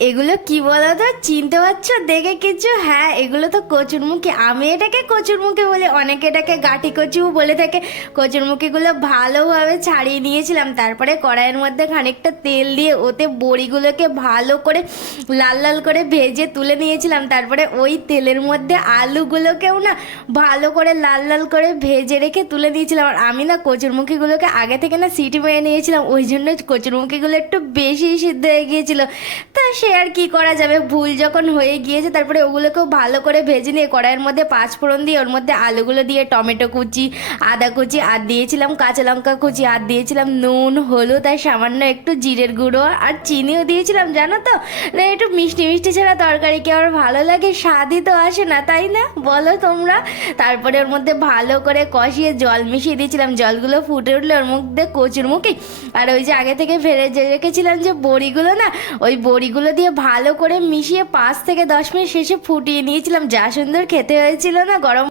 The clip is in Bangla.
এগুলো কি বলো তো, চিনতে পারছো দেখে কিছু? হ্যাঁ, এগুলো তো কচুরমুখী। আমি এটাকে কচুরমুখী বলি, অনেকে এটাকে গাঁটি কচুও বলে থাকে। কচুরমুখীগুলো ভালোভাবে ছাড়িয়ে নিয়েছিলাম, তারপরে কড়াইয়ের মধ্যে খানিকটা তেল দিয়ে ওতে বড়িগুলোকে ভালো করে লাল লাল করে ভেজে তুলে নিয়েছিলাম। তারপরে ওই তেলের মধ্যে আলুগুলোকেও না ভালো করে লাল লাল করে ভেজে রেখে তুলে দিয়েছিলাম। আর আমি না কচুরমুখীগুলোকে আগে থেকে না সিটি মেরে নিয়েছিলাম, ওই জন্য কচুরমুখীগুলো একটু বেশি সিদ্ধ হয়ে গিয়েছিল। তা সে আর কি করা যাবে, ভুল যখন হয়ে গিয়েছে। তারপরে ওগুলোকেও ভালো করে ভেজে নিয়ে কড়াইয়ের মধ্যে পাঁচফোড়ন দিয়ে ওর মধ্যে আলুগুলো দিয়ে টমেটো কুচি, আদা কুচি, আর দিয়েছিলাম কাঁচা লঙ্কা কুচি, আর দিয়েছিলাম নুন, হলুদ, আর সামান্য একটু জিরের গুঁড়ো আর চিনিও দিয়েছিলাম, জানো তো। না, একটু মিষ্টি মিষ্টি ছাড়া তরকারি কি আমার ভালো লাগে? স্বাদই তো আসে না, তাই না বলো তোমরা? তারপরে ওর মধ্যে ভালো করে কষিয়ে জল মিশিয়ে দিয়েছিলাম। জলগুলো ফুটে উঠলে ওর মধ্যে কচুরমুখী আর ওই যে আগে থেকে ভেজে রেখেছিলাম যে বড়িগুলো না, ওই বড়িগুলো দিয়ে ভালো করে মিশিয়ে 5 থেকে 10 মিনিট শেষে ফুটিয়ে নিয়েছিলাম। যা সুন্দর খেতে হয়েছিল না গরম